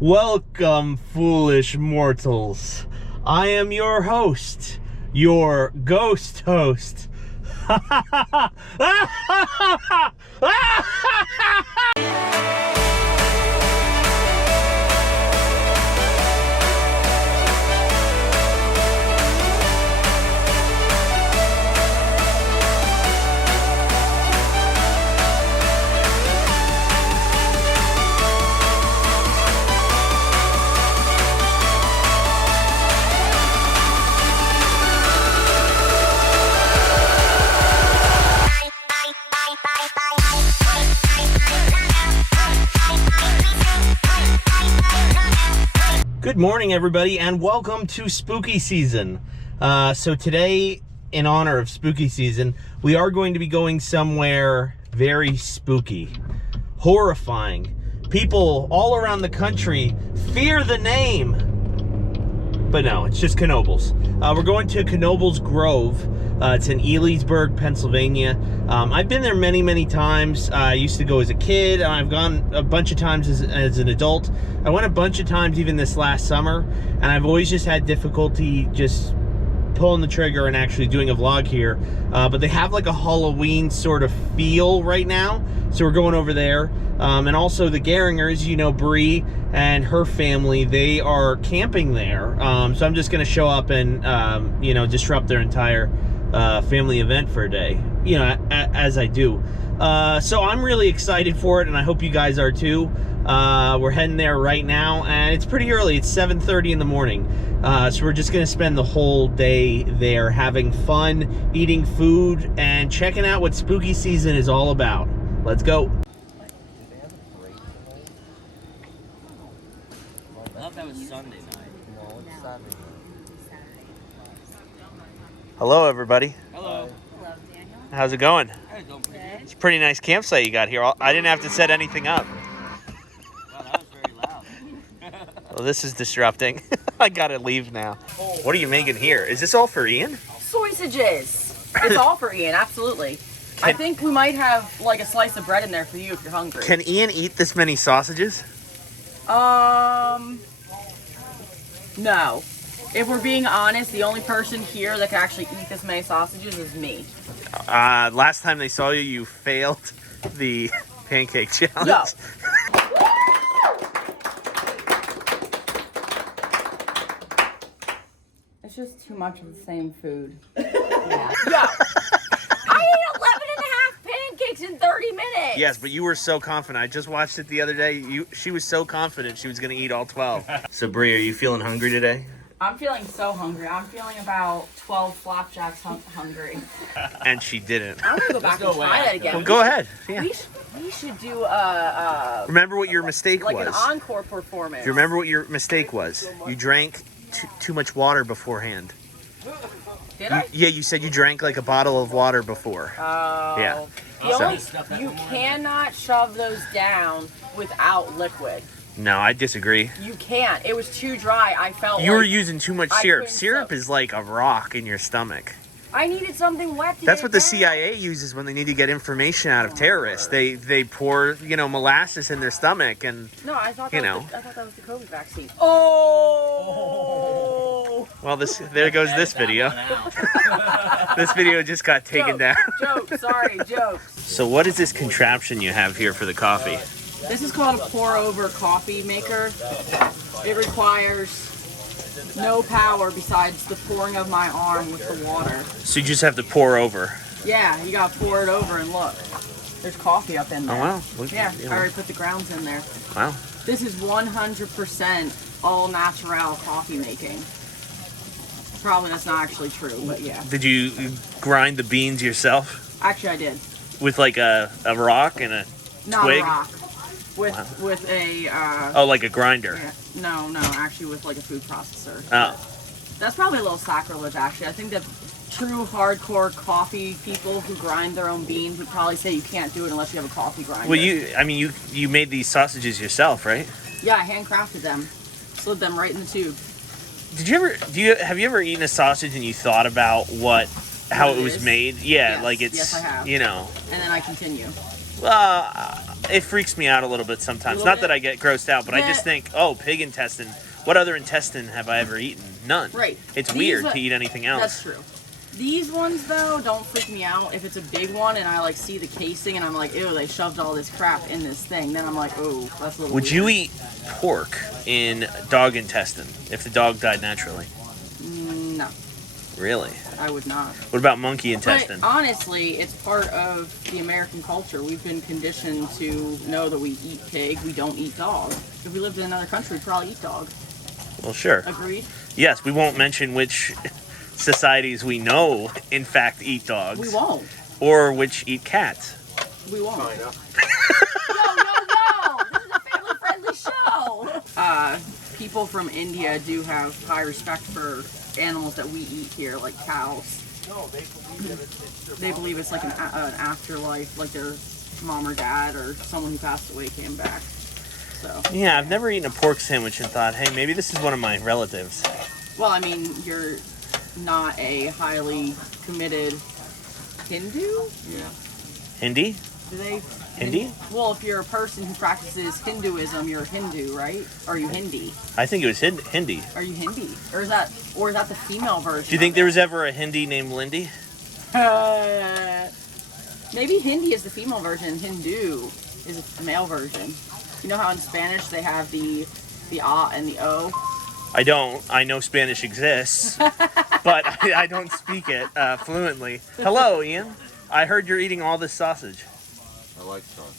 Welcome, foolish mortals. I am your host, your ghost host. Good morning, everybody, and welcome to spooky season. So today, in honor of spooky season, we are going to be going somewhere very spooky, horrifying. People all around the country fear the name, but no, it's just Knoebels. We're going to Knoebels Grove. It's in Elysburg, Pennsylvania. I've been there many times. I used to go as a kid. I've gone a bunch of times as an adult. I went a bunch of times even this last summer, and I've always just had difficulty just pulling the trigger and actually doing a vlog here. But they have like a Halloween sort of feel right now, so we're going over there. And also the Geringers, you know, Bree and her family, they are camping there. So I'm just gonna show up and you know, disrupt their entire family event for a day, you know, as I do. So I'm really excited for it, and I hope you guys are too. We're heading there right now, and it's pretty early. It's 7:30 in the morning. So we're just gonna spend the whole day there having fun, eating food, and checking out what spooky season is all about. Let's go. I thought that was Sunday night. No, it's Saturday. Hello, everybody. Hello. Hello, Daniel. How's it going? Hey, going pretty good. It's a pretty nice campsite you got here. I didn't have to set anything up. Wow, that was very loud. Well, this is disrupting. I gotta leave now. What are you making here? Is this all for Ian? Sausages. It's all for Ian, absolutely. I think we might have like a slice of bread in there for you if you're hungry. Can Ian eat this many sausages? No. If we're being honest, the only person here that can actually eat this many sausages is me. Last time they saw you, you failed the pancake challenge. Yo. It's just too much of the same food. Yeah. Yo. I ate 11 and a half pancakes in 30 minutes. Yes, but you were so confident. I just watched it the other day. She was so confident she was going to eat all 12. So, Brie, are you feeling hungry today? I'm feeling so hungry. I'm feeling about 12 flapjacks hungry. And she didn't. I'm gonna go back and try that again. Well, go ahead. Yeah. We should do Remember what your mistake like was. an encore performance. Do you remember what your mistake was? You drank too much water beforehand. Did I? Yeah, you said you drank like a bottle of water before. Oh. Yeah. You cannot shove those down without liquid. No, I disagree. You can't. It was too dry. I felt You were like using too much I syrup. couldn't Syrup soak. is like a rock in your stomach. I needed something wet to That's get what the it down. CIA uses when they need to get information out of terrorists. They pour, you know, molasses in their stomach and, No, I thought you that know. was I thought that was the COVID vaccine. Oh! well, there goes this video. This video just got taken down. Joke. Sorry, jokes. So what is this contraption you have here for the coffee? This is called a pour-over coffee maker. It requires no power besides the pouring of my arm with the water. So you just have to pour over. Yeah, you gotta pour it over and look. There's coffee up in Oh, there. wow. Look, Yeah, you I know. already put the grounds in there. Wow. This is 100% all natural coffee making. Probably that's not actually true, but yeah. Did you grind the beans yourself Actually, I did. with like a rock and a Not twig? a rock. With a Oh, like a grinder. yeah, no, actually with like a food processor. Oh. That's probably a little sacrilege, actually. I think that true hardcore coffee people who grind their own beans would probably say you can't do it unless you have a coffee grinder. Well, you made these sausages yourself, right? Yeah, I handcrafted them. Slid them right in the tube. Have you ever eaten a sausage and you thought about how it was made? Yeah, Yes, like it's, yes, I have. you know. And then I continue. It freaks me out a little bit sometimes. Little Not bit? that I get grossed out, but I just think, oh, pig intestine. What other intestine have I ever eaten? None. Right. It's These weird are- to eat anything else. That's true. These ones though don't freak me out. If it's a big one and I like see the casing and I'm like, ew, they shoved all this crap in this thing, then I'm like, oh, that's a little Would weird. you eat pork in dog intestine if the dog died naturally? No, Really? I would not. What about monkey intestine? But honestly, it's part of the American culture. We've been conditioned to know that we eat pig, we don't eat dog. If we lived in another country, we'd probably eat dog. Well, sure. Agreed? Yes, we won't mention which societies we know, in fact, eat dogs. We won't. Or which eat cats. We won't. China. No! This is a family-friendly show! People from India do have high respect for animals that we eat here, like cows. No, they believe that it's They believe it's like an afterlife, like their mom or dad or someone who passed away came back. So, Yeah, I've never eaten a pork sandwich and thought, hey, maybe this is one of my relatives. well, I mean, you're not a highly committed Hindu? Yeah. Hindi? Do they? Hindi? Well, if you're a person who practices Hinduism, you're Hindu, right? Or are you Hindi? I think it was Hindi. Are you Hindi? Or is that the female version? Do you think there was ever a Hindi named Lindy? Maybe Hindi is the female version. Hindu is the male version. You know how in Spanish they have the ah and the o? I don't. I know Spanish exists, but I don't speak it fluently. Hello, Ian. I heard you're eating all this sausage. I like sausage,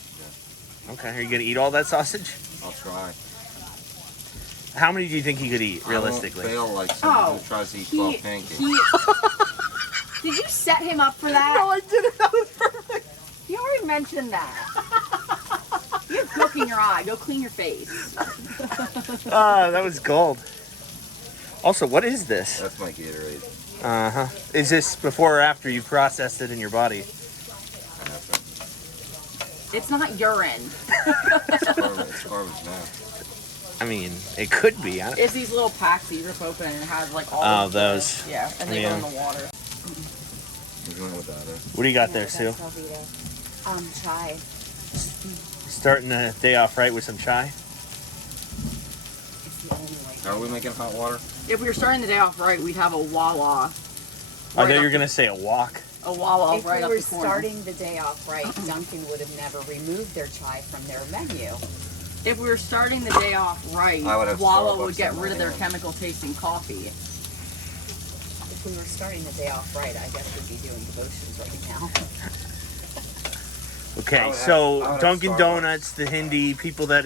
yeah. Okay, are you going to eat all that sausage? I'll try. How many do you think you could eat, realistically? I won't fail like someone who tries to eat 12 pancakes. Did you set him up for that? I didn't. That was perfect. You already mentioned that. You have milk in your eye. Go clean your face. That was gold. Also, what is this? That's my Gatorade. Uh-huh. Is this before or after you processed it in your body? I have to. It's not urine. It's garbage now. I mean, it could be. It's these little packs that you rip open and it has like all Oh, of those. Yeah, and they Yeah. go in the water. We're going with that. What do you got there, Sue? Chai. Starting the day off right with some chai? It's the only way. Are we making hot water? If we were starting the day off right, we'd have a Wawa. I thought you were going to say a walk. A Wawa If right we up were the corner. starting the day off right, Dunkin' would have never removed their chai from their menu. If we were starting the day off right, I would have Wawa Starbucks would get in rid my of their hand. chemical tasting coffee. If we were starting the day off right, I guess we'd be doing devotions right now. Okay, I would so have Dunkin' Starbucks. Donuts, the Hindi, people that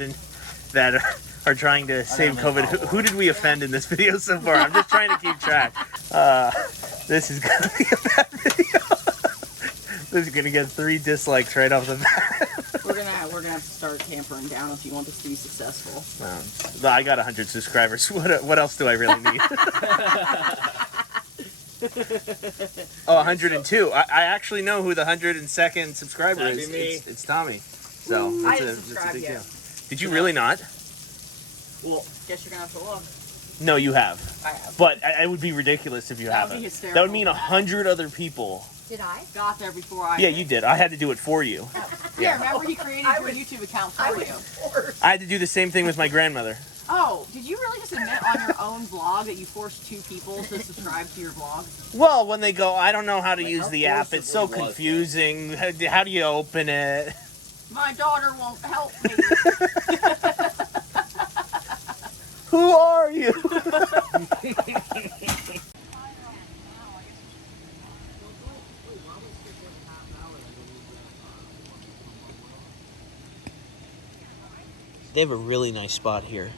are trying to save COVID. Who did we offend in this video so far? I'm just trying to keep track. This is going to be a bad video. This is going to get 3 dislikes right off the bat. We're gonna have to start tampering down if you want this to be successful. I got 100 subscribers. What else do I really need? Oh, 102. I actually know who the 102nd subscriber That'd is. be me. It's Tommy. So I that's didn't a subscribe big yet. deal. Did you really not? Well, guess you're gonna have to look. No, you have. I have. But it would be ridiculous if you That would haven't. be hysterical. That would mean 100 other people. Did I? Got there before I. Yeah, you did. I had to do it for you. Yeah, remember he created your YouTube account for you. I had to do the same thing with my grandmother. Oh, did you really just admit on your own vlog that you forced 2 people to subscribe to your vlog? Well, when they go, I don't know how to use how the app. It's so forcibly was it? confusing. How do you open it? My daughter won't help me. Who are you? They have a really nice spot here.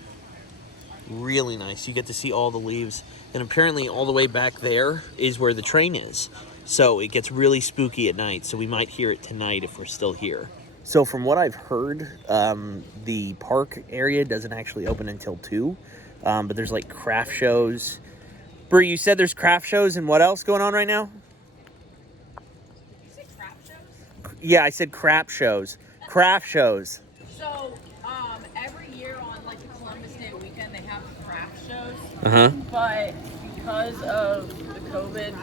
Really nice. You get to see all the leaves. And apparently all the way back there is where the train is. So it gets really spooky at night. So we might hear it tonight if we're still here. So from what I've heard, the park area doesn't actually open until 2. But there's like craft shows. Bree, you said there's craft shows, and what else going on right now? You said crap shows? Yeah, I said crap shows. Craft shows. So, every year on like the Columbus Day weekend, they have craft shows. Uh-huh. But because of the COVID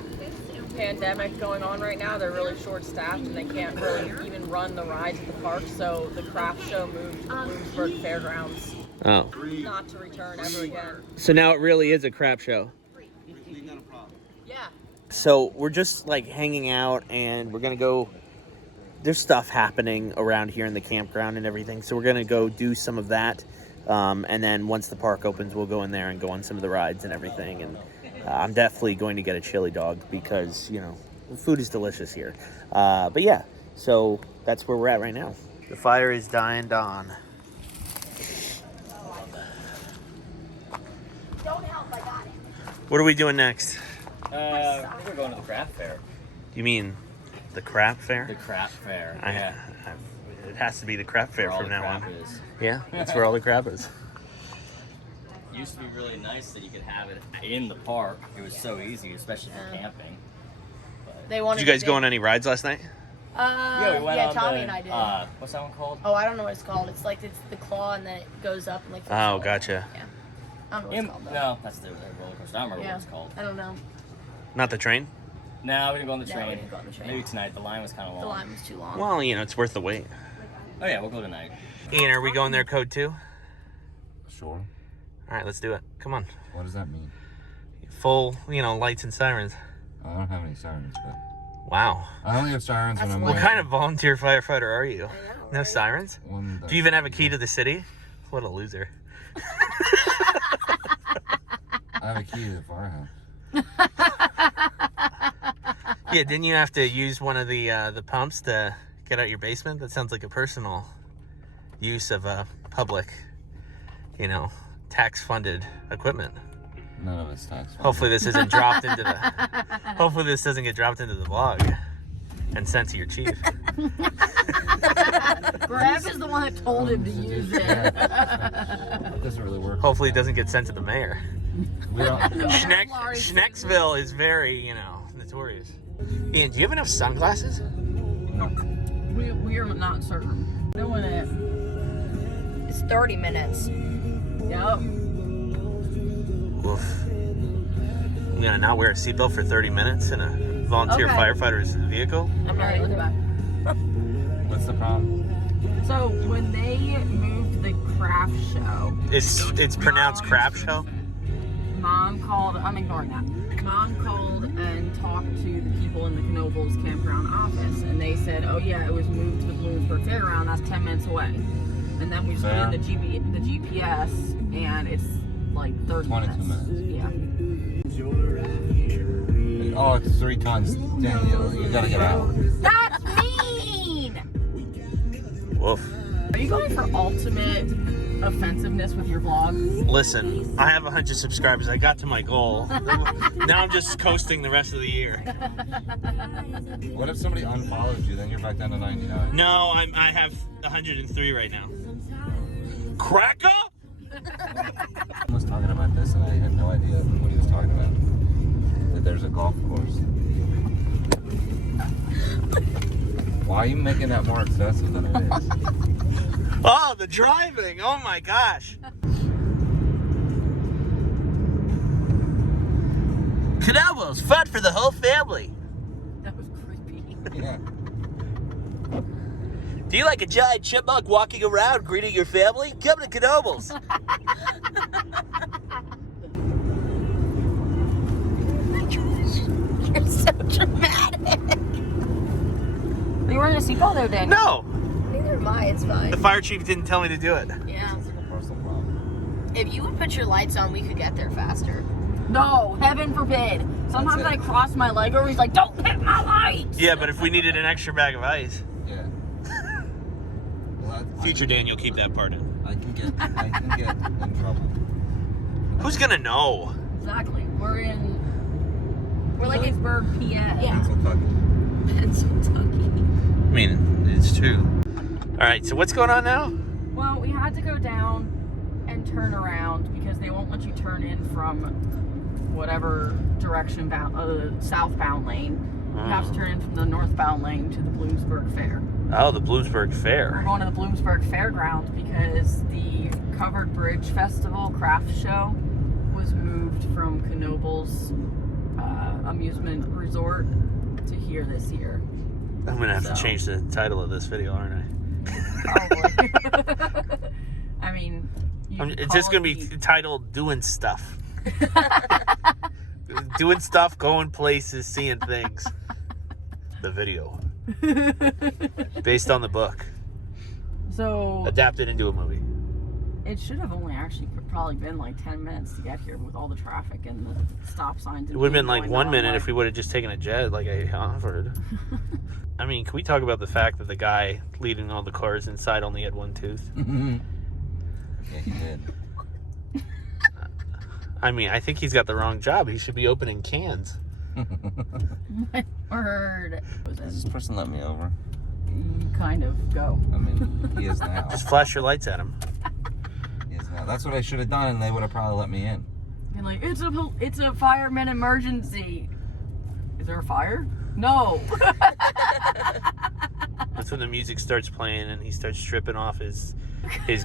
pandemic going on right now, they're really short-staffed and they can't really even run the rides at the park. So the craft show moved to the Bloomsburg Fairgrounds, Oh. not to return ever again. So now it really is a crap show. Yeah. So we're just like hanging out and we're gonna go, there's stuff happening around here in the campground and everything. So we're gonna go do some of that. And then once the park opens, we'll go in there and go on some of the rides and everything. And I'm definitely going to get a chili dog because, you know, the food is delicious here. But yeah, so that's where we're at right now. The fire is dying dawn. What are we doing next? We're going to the Crapfair. You mean the Crapfair? The Crapfair. I- Yeah. It has to be the Crapfair Where all from the now crap on. is. Yeah, that's where all the crap is. Used to be really nice that you could have it in the park. It was so easy, especially for camping. They wanted Did you guys to go on any rides last night? Yeah, we went on Tommy the, and I did. What's that one called? Oh, I don't know what it's called. It's like it's the claw and then it goes up and like. Oh, gotcha. Yeah. I don't know what it's called though. No, that's the roller coaster. I don't remember Yeah. what it's called. I don't know. Not the train? No, we didn't go on the No, train. we didn't go on the train. Maybe tonight. The line was kind of long. The line was too long. Well, you know, it's worth the wait. Oh yeah, we'll go tonight. Ian, are we going there code 2? Sure. All right, let's do it. Come on. What does that mean? Full, you know, lights and sirens. I don't have any sirens, but Wow. I only have sirens when I'm What with kind of volunteer firefighter are you? No sirens? one. Do you even have a key to the city? What a loser. I have a key to the firehouse. Yeah, didn't you have to use one of the pumps to get out your basement? That sounds like a personal use of public, you know, tax-funded equipment. None of it's tax. Hopefully this isn't dropped into the. Hopefully this doesn't get dropped into the vlog and sent to your chief. Grab is the one that told him to use it. It doesn't really work. Hopefully it doesn't get sent to the mayor. We don't. Schnecksville is very, you know, notorious. Ian, do you have enough sunglasses? We are not certain. Doing it. It's 30 minutes. Yep. Oof. I'm gonna not wear a seatbelt for 30 minutes in a volunteer Okay. firefighter's vehicle. I'm not Alright, even. back. What's the problem? So when they moved the craft show, It's pronounced crap show. Mom called. I'm ignoring that. Mom called and talked to the people in the Knoebels campground office, and they said, "Oh yeah, it was moved to the Bloomsburg Fairground. That's 10 minutes away." And then we just put in the GPS, and it's like 30 22 minutes. minutes. Yeah. Oh, it's 3 tons. Daniel, you gotta get out. That's mean. Woof. Are you going for ultimate offensiveness with your vlog? Listen, I have 100 subscribers. I got to my goal. Now I'm just coasting the rest of the year. What if somebody unfollows you? Then you're back down to 99. No, I have 103 right now. Cracker? I was talking about this and I had no idea what he was talking about. That there's a golf course. Why are you making that more excessive than it is? Oh, the driving! Oh my gosh! Knoebels, fun for the whole family. That was creepy. Yeah. Do you like a giant chipmunk walking around greeting your family? Come to Knoebels. You're so dramatic. Are you wearing a seatbelt there, Dan? No, Neither am I. It's fine. the fire chief didn't tell me to do it. Yeah. It's like a personal problem. If you would put your lights on, we could get there faster. No, heaven forbid. Sometimes I cross my leg over. He's like, "Don't hit my lights." Yeah, but if we needed an extra bag of ice, Yeah. Well, future Daniel, keep that part in. I can get in trouble. Who's gonna know? Exactly. We're like in- Elysburg, PA. Yeah. Kentucky. I mean, it's true. All right, so what's going on now? Well, we had to go down and turn around because they won't let you turn in from whatever direction southbound lane. You have to turn in from the northbound lane to the Bloomsburg Fair. Oh, the Bloomsburg We're Fair. going to the Bloomsburg Fairground because the Covered Bridge Festival craft show was moved from Knoebels amusement resort to here this year. I'm gonna have to change the title of this video, aren't I? Probably. I mean, It's just gonna be titled "Doing Stuff." Doing stuff, going places, seeing things. The video, based on the book, So adapted into a movie. it should have only actually probably been like 10 minutes to get here with all the traffic and the stop signs. It would have been like 1 minute if we would have just taken a jet, like I offered. I mean, can we talk about the fact that the guy leading all the cars inside only had one tooth? Yeah, he did. I mean, I think he's got the wrong job. He should be opening cans. My word. Does this person let me over? You kind of go. I mean, he is now. Just flash your lights at him. He is now. That's what I should have done, and they would have probably let me in. And like, it's a fireman emergency. Is there a fire? No. That's when the music starts playing and he starts stripping off his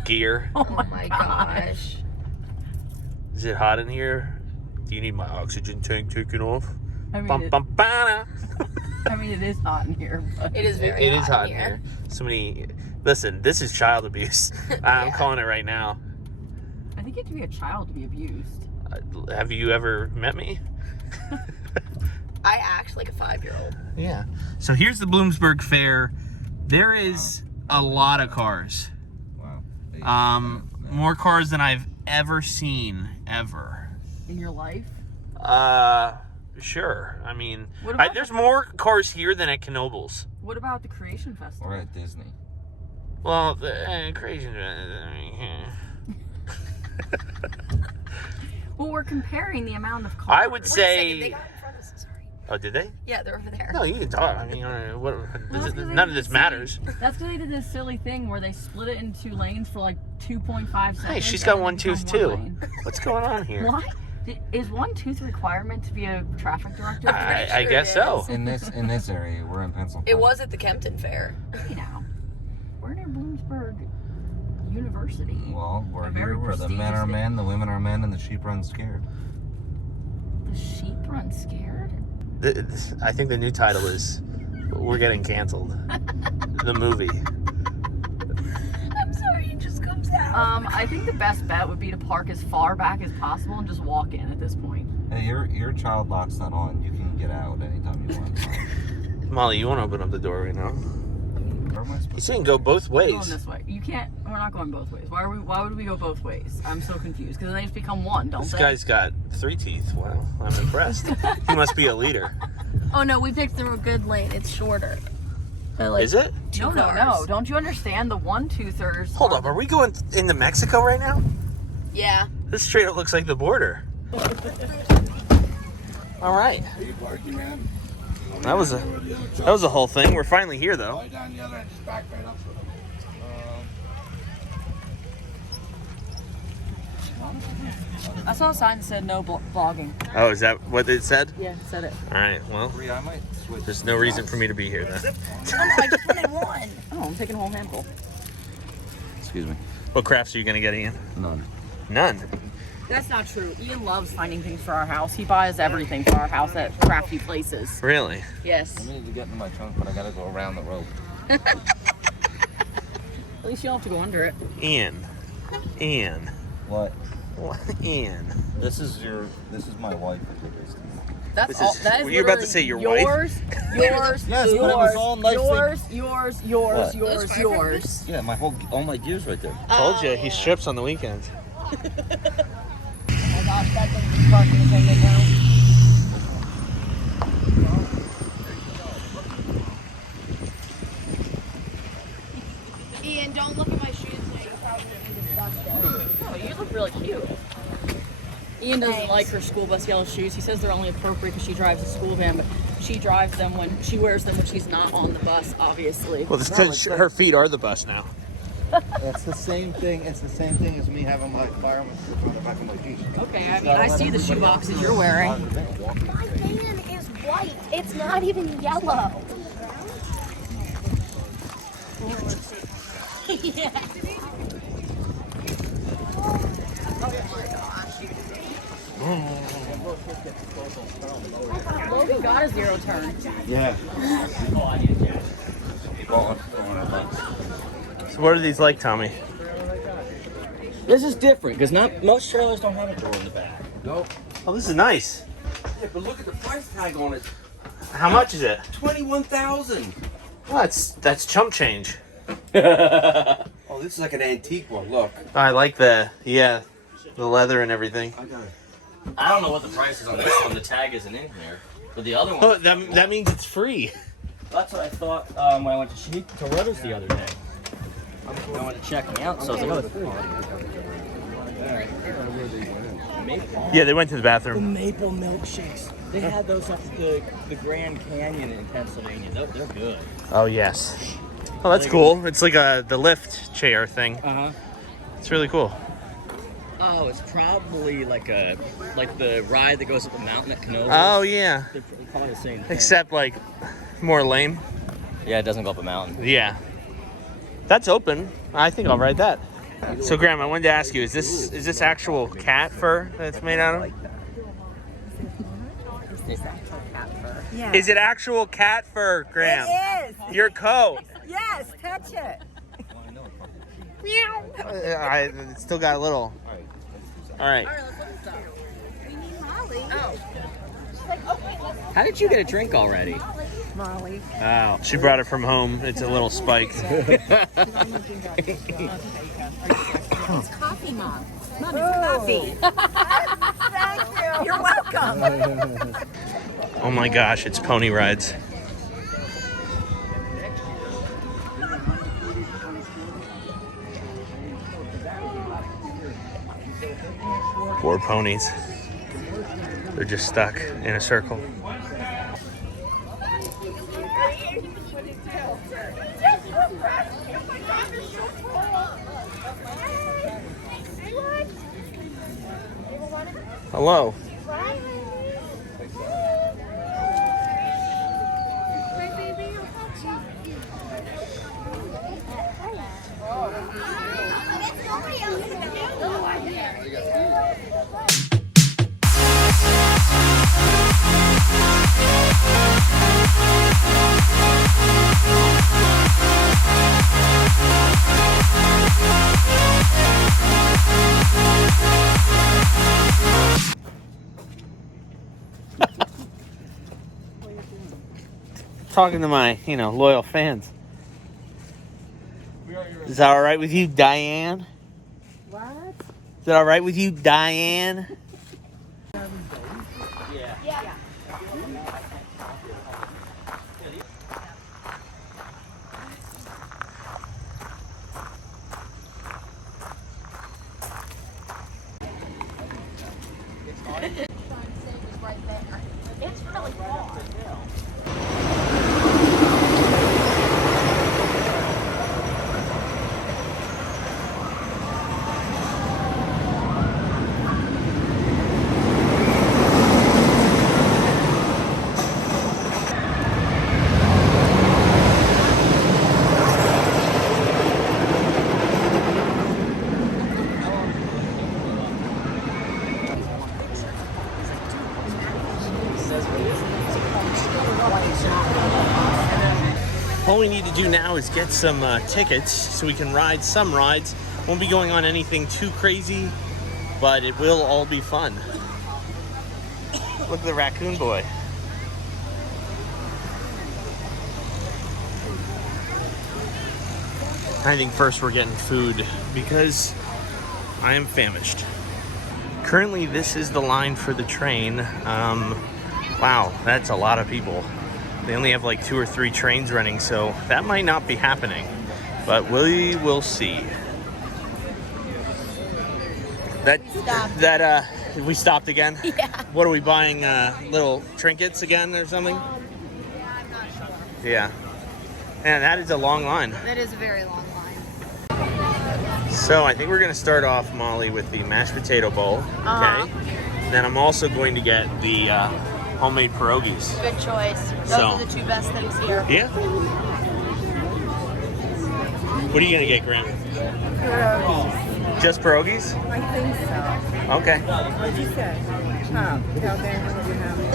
gear. Oh my gosh. Is it hot in here? Do you need my oxygen tank taken off? I mean, Bum, bum, ba-da. I mean, it is hot in here. But It is very It is hot in here. here. Somebody, listen, this is child abuse. I'm Yeah. calling it right now. I think you have to be a child to be abused. Have you ever met me? I act like a 5-year-old. Yeah. So here's the Bloomsburg Fair. There is a lot of cars. Wow. More cars than I've ever seen, ever. In your life? Sure. I mean, What about there's more cars here than at Knoebels. What about the Creation Festival? Or at Disney. Well, crazy. Well, we're comparing the amount of cars. I would Wait a second, they say. got in front of us. Sorry. Oh, did they? Yeah, they're over there. No, you can talk. I mean, what? Well, that's 'cause None of they this see- matters. That's because they did this silly thing where they split it into 2 lanes for like 2.5 seconds. Hey, she's and got then one it become tooth one too. lane. What's going on here? Why? Is 1 tooth a requirement to be a traffic director? I sure guess it so. is. In this area, we're in Pennsylvania. It was at the Kempton Fair. You know, we're near Bloomsburg University. Well, A we're very here where the men are prestigious- men, the women are men, and the sheep run scared. The sheep run scared? I think the new title is "We're Getting Canceled." The movie. I'm sorry, it just comes out. I think the best bet would be to park as far back as possible and just walk in at this point. Hey, your child lock's not on. You can get out anytime you want. Molly, you want to open up the door right now? Where am I supposed You to can go both Going ways. this way. You can't. We're not going both ways. Why would we go both ways? I'm so confused because they just become one, don't This they? guy's got 3 teeth. Wow, I'm impressed. He must be a leader. Oh no, we picked the good lane. It's shorter. But, like, Is it? two No. cars. Don't you understand? The 1-toothers. Hold up, are we going into Mexico right now? Yeah. This straight up looks like the border. All right. Are you parking, man? That was a whole thing. We're finally here though. Right down the other end, just back right up to them. I saw a sign that said no vlogging. Oh, is that what it said? Yeah, it said it. All right. Well, Rhea, I might switch. there's no reason for me to be here then. Oh no, I just wanted one. Oh, I'm taking a whole handful. Excuse me. What crafts are you gonna get, Ian? None. None. That's not true. Ian loves finding things for our house. He buys everything for our house at crafty places. Really? Yes. I need to get in my trunk, but I gotta go around the rope. At least you don't have to go under it. Ian. What? Ian. This is my wife that did this to me. That's This all. is- That is were you about to literally say your wife? yours, yours, Yes, yours, but it was all nicely- yours, What? yours, Those yours. Yeah, all my gears right there. Told you he strips on the weekends. Oh my gosh, that thing's parking attendant now. Ian, don't look at my shoes. Oh, you look really cute. Ian doesn't like her school bus yellow shoes. He says they're only appropriate because she drives a school van, but she drives them she wears them when she's not on the bus, obviously. Well, it's because her feet are the bus now. It's the same thing. It's the same thing as me having my fireman's suit on the back of my Jeep. Okay, I mean, I see the shoe boxes you're wearing. My van is white. It's not even yellow. Yeah. Oh my gosh. Logan got a 0 turn. Yeah. Oh, I need a jacket. So what are these like, Tommy? This is different because not most trailers don't have a door in the back. Nope. Oh, this is nice. Yeah, but look at the price tag on it. How much is it? 21,000. Well, that's chump change. Oh, this is like an antique one. Look. I like the leather and everything. I got it. I don't know what the price is on this one. The tag isn't in here. But the other one. Oh, that means it's free. That's what I thought when I went to Toretta's the other day. I went to check me out, so I was like, oh, Maple. Yeah, they went to the The bathroom. maple milkshakes. They had those up at the Grand Canyon in Pennsylvania. They're good. Oh yes. Oh, that's cool. It's like the lift chair thing. Uh-huh. It's really cool. Oh, it's probably like the ride that goes up the mountain at Knoebels. Oh yeah. They're probably the same thing. Except like more lame. Yeah, it doesn't go up a mountain. Yeah. That's open. I think I'll ride that. So Graham, I wanted to ask you, is this actual cat fur that it's made out of? Is this actual cat fur? Yeah. Is it actual cat fur, Graham? It is. Your coat. Yes, touch it. I still got a little. All right. How did you get a drink already? Molly. Oh, she brought it from home. It's a little spiked. It's coffee, Mom. Mom, it's coffee. Thank you. You're welcome. Oh my gosh, it's pony rides. Poor ponies. They're just stuck in a circle. Hello. Talking to my, loyal fans. Is that all right with you, Diane? What? Is that all right with you, Diane? Yeah. It's really far. All we need to do now is get some tickets so we can ride some rides. Won't be going on anything too crazy, but it will all be fun. Look at the raccoon boy. I think first we're getting food because I am famished. Currently, this is the line for the train. Wow, that's a lot of people. They only have like 2 or 3 trains running, so that might not be happening, but we will see. We stopped again? Yeah. What are we buying, little trinkets again or something? Yeah, I'm not sure. Yeah. And that is a long line. That is a very long line. So I think we're gonna start off, Molly, with the mashed potato bowl, okay? Then I'm also going to get the homemade pierogies. Good choice. Those So- are the 2 best things here. Yeah. What are you gonna get, Graham? Pierogies. Just pierogies? I think so. Okay. What'd you say? top. Tell Daniel what you're having.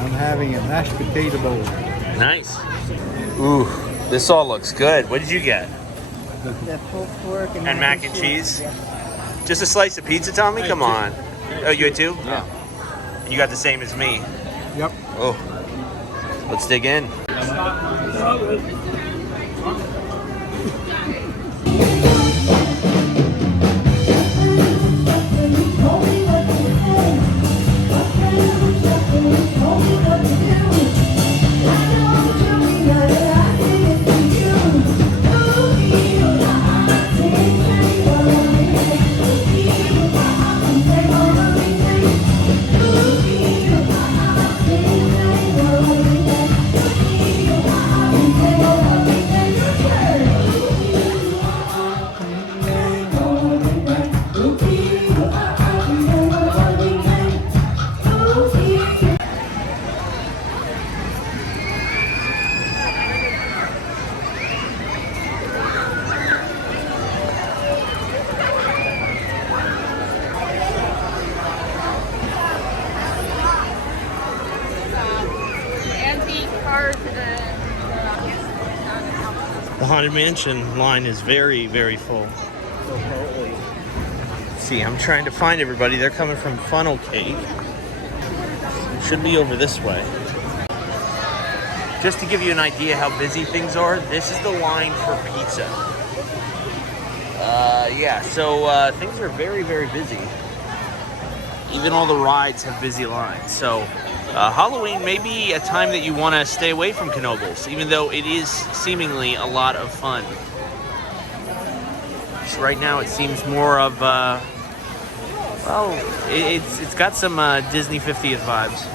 I'm having a mashed potato bowl. Nice. Ooh, this all looks good. What did you get? The pulled pork and Mac and cheese? Just a slice of pizza, Tommy? Come on. Oh, you had two? Yeah. And you got the same as me. Yep. Oh. Let's dig in. The Haunted Mansion line is very, very full. Let's see, I'm trying to find everybody. They're coming from Funnel Cake. Should be over this way. Just to give you an idea how busy things are, this is the line for pizza. Yeah, so things are very, very busy. Even all the rides have busy lines. So Halloween may be a time that you want to stay away from Knoebels, even though it is seemingly a lot of fun. Just right now it seems more of, well, it's got some Disney 50th vibes.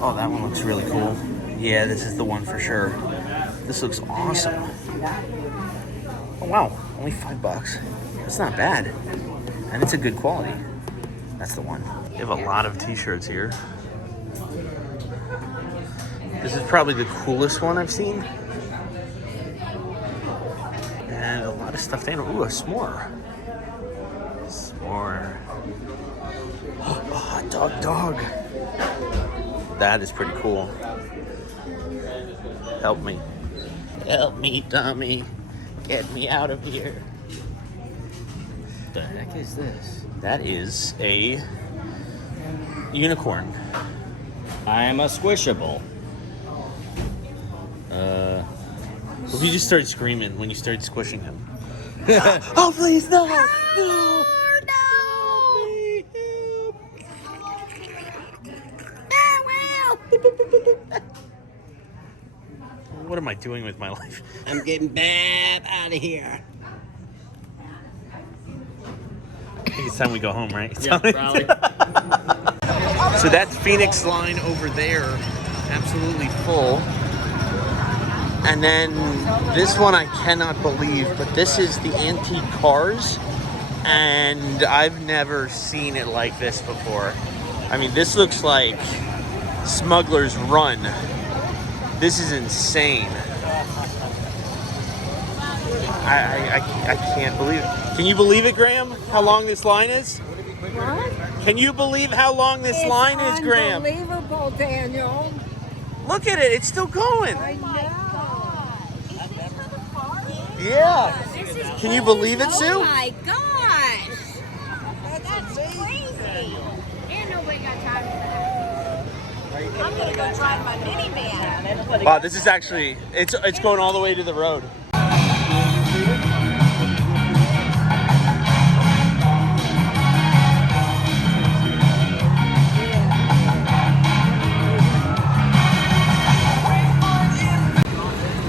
Oh, that one looks really cool. Yeah, this is the one for sure. This looks awesome. Oh wow, only $5. That's not bad. And it's a good quality. That's the one. They have a lot of t-shirts here. This is probably the coolest one I've seen. And a lot of stuffed animals. Ooh, a s'more. S'more. Oh, hot dog. That is pretty cool. Help me. Help me, Tommy. Get me out of here. What the heck is this? That is a unicorn. I'm a squishable. If you just start screaming when you start squishing him. Oh, please, no! No! What am I doing with my life? I'm getting bad out of here. I think it's time we go home, right? Yeah, probably. So that's Phoenix line over there, absolutely full. And then this one I cannot believe, but this is the antique cars, and I've never seen it like this before. I mean, this looks like Smuggler's Run. This is insane. I can't believe it. Can you believe it, Graham? How long this line is? What? Can you believe how long this line is, Graham? Unbelievable, Daniel. Look at it. It's still going. I know. Yeah. Can you believe it, Sue? Oh my gosh. That's crazy. And nobody got time for that. I'm gonna go drive my minivan. Wow, this is actually, it's going all the way to the road.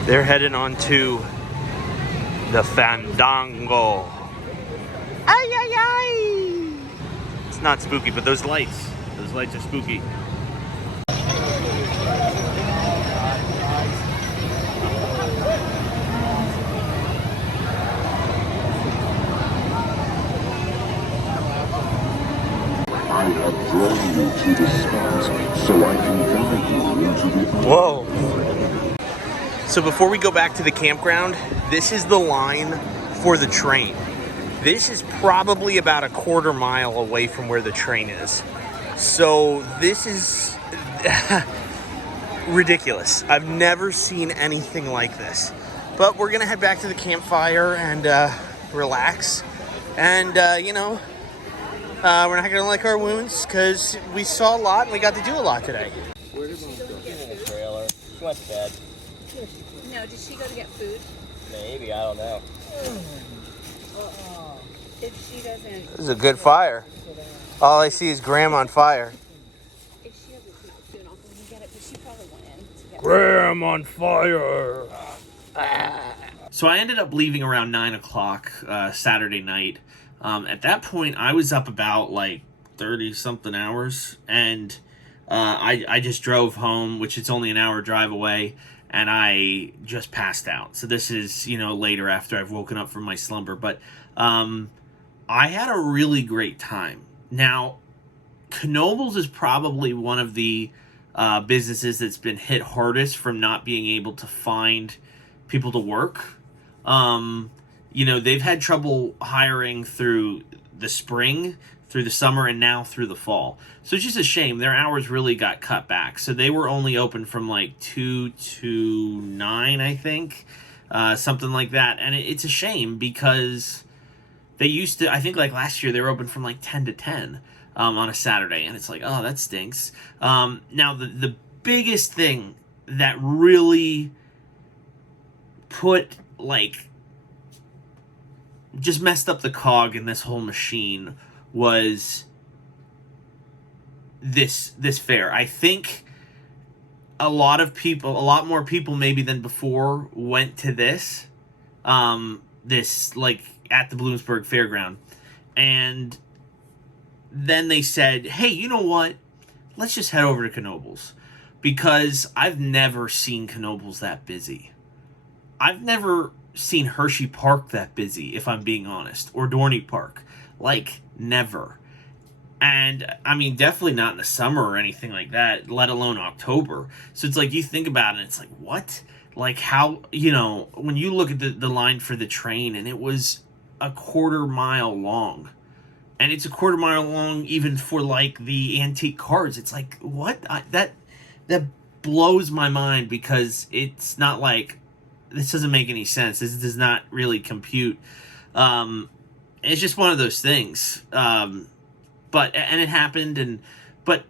They're heading on to the Fandango. Ay, ay, ay! It's not spooky, but those lights are spooky. throw you to the spots so I can guide you into the Whoa. So before we go back to the campground, this is the line for the train. This is probably about a quarter mile away from where the train is. So this is ridiculous. I've never seen anything like this. But we're gonna head back to the campfire and relax. And you know, we're not gonna lick our wounds because we saw a lot and we got to do a lot today. In the trailer. She went to bed. No, did she go to get food? Maybe, I don't know. If she doesn't, This is a good fire. All I see is Graham on fire. if she doesn't keep the food, I'll go and get it. But she probably went in to get Graham on fire. So I ended up leaving around 9 o'clock Saturday night. At that point, I was up about like 30-something hours, and I just drove home, which it's only an hour drive away, and I just passed out. So this is, you know, later after I've woken up from my slumber. But I had a really great time. Now, Knoebels is probably one of the businesses that's been hit hardest from not being able to find people to work. You know, they've had trouble hiring through the spring, through the summer, and now through the fall. So it's just a shame. Their hours really got cut back. So they were only open from like 2 to 9, I think. Something like that. And it's a shame because they used to, I think like last year, they were open from like 10 to 10 on a Saturday. And it's like, oh, that stinks. Now, the biggest thing that really put like just messed up the cog in this whole machine was this fair. I think a lot more people maybe than before went to this like at the Bloomsburg Fairground, and then they said, hey, you know what, let's just head over to Knoebels, because I've never seen Knoebels that busy. I've never seen Hershey Park that busy, if I'm being honest, or Dorney Park. Like, never. And, I mean, definitely not in the summer or anything like that, let alone October. So it's like, you think about it, it's like, what? Like, how, you know, when you look at the line for the train, and it was a quarter mile long. And it's a quarter mile long even for, like, the antique cars. It's like, what? That blows my mind, because it's not like, this doesn't make any sense. This does not really compute. It's just one of those things. But it happened. But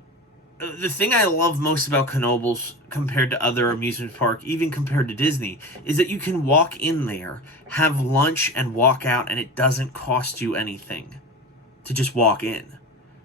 the thing I love most about Knoebels compared to other amusement park, even compared to Disney, is that you can walk in there, have lunch, and walk out, and it doesn't cost you anything to just walk in.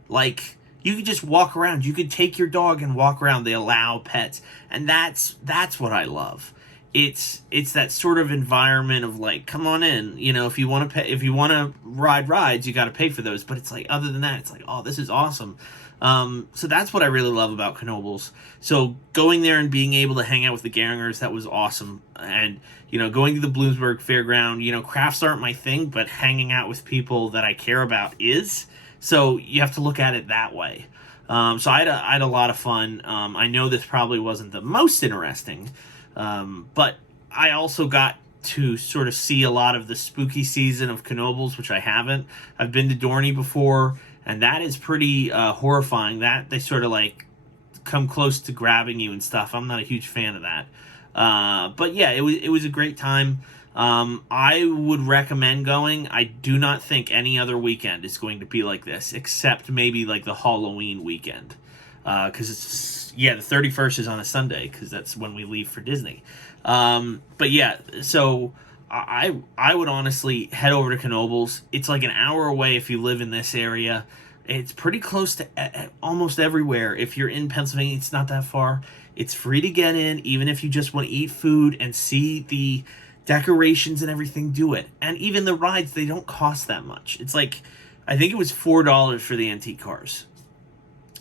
Like, you could just walk around. You could take your dog and walk around. They allow pets, and that's what I love. It's that sort of environment of like, come on in, you know, if you want to ride rides, you got to pay for those. But it's like, other than that, it's like, oh, this is awesome. So that's what I really love about Knoebels. So going there and being able to hang out with the Geringers, that was awesome. And, you know, going to the Bloomsburg Fairground, you know, crafts aren't my thing, but hanging out with people that I care about is. So you have to look at it that way. So I had a lot of fun. I know this probably wasn't the most interesting, but I also got to sort of see a lot of the spooky season of Knoebels, which I haven't. I've been to Dorney before, and that is pretty horrifying. That they sort of like come close to grabbing you and stuff. I'm not a huge fan of that. But yeah, it was a great time. I would recommend going. I do not think any other weekend is going to be like this, except maybe like the Halloween weekend. Because it's, yeah, the 31st is on a Sunday, because that's when we leave for Disney. But yeah, so I would honestly head over to Knoebels. It's like an hour away if you live in this area. It's pretty close to almost everywhere. If you're in Pennsylvania, it's not that far. It's free to get in, even if you just want to eat food and see the decorations and everything, do it. And even the rides, they don't cost that much. It's like, I think it was $4 for the antique cars.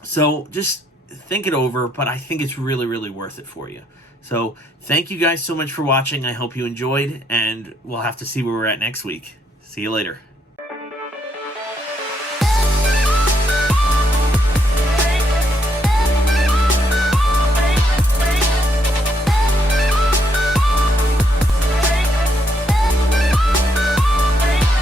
So just think it over, but I think it's really, really worth it for you. So thank you guys so much for watching. I hope you enjoyed, and we'll have to see where we're at next week. See you later.